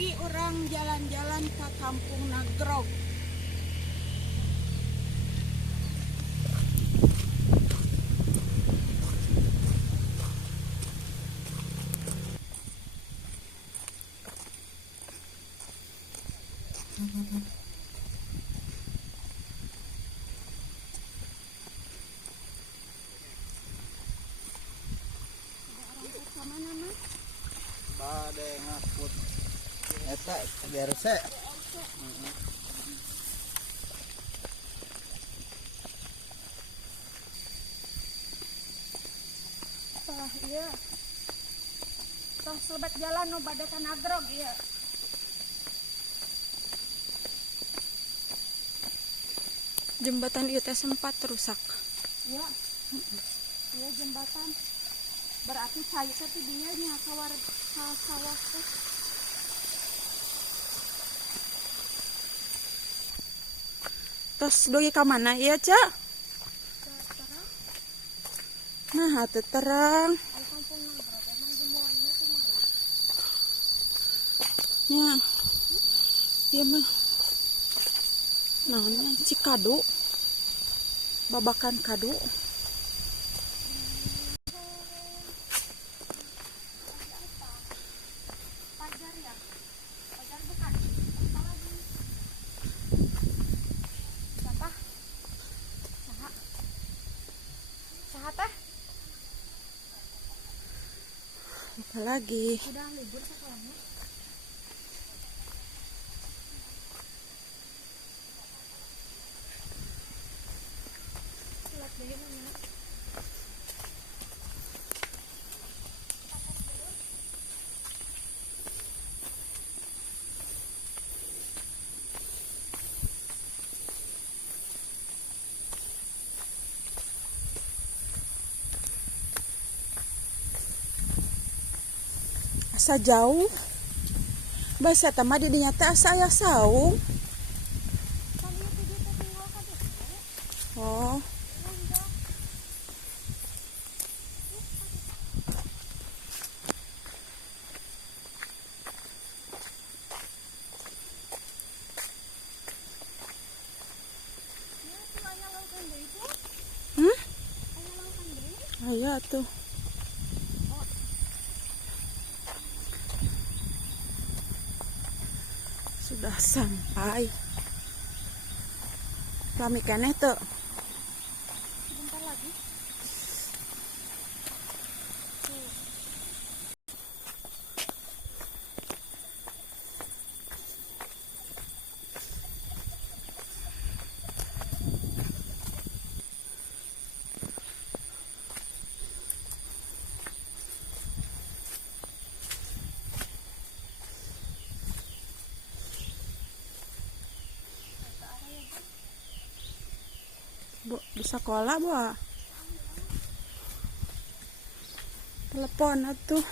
lagi orang jalan-jalan ke Kampung Nagrog. Mana mah? Bade ngaput. Eta BRC. Iya. Tah sobat jalan nu bade ka Nagrog ieu. Jembatan ieu teh sempat rusak. Iya. Iya jembatan. Berarti saya teh dia nya sawah teh. Terus doi ka mana ieu, Cak? Nah, atuh terang. Ai Kampung Nagrog emang dimuanna teh mana? Nya. Ieu mah naon Cikadu. Babakan kadu. Pajar ya? Pajar bukan? Apa lagi? Siapa? Saha? Saha teh? Apa lagi? Udah libur sekolahnya? Lihat deh mana? Asa jauh. Basa teh mah di dinya teh asa aya saung. Kan dia teh tinggal ka desa. Oh, hmm? Aya tuh. Sudah sampai. Kami keneh tuh. Sebentar lagi. Bu, di sekolah, Bu. Telepon atuh.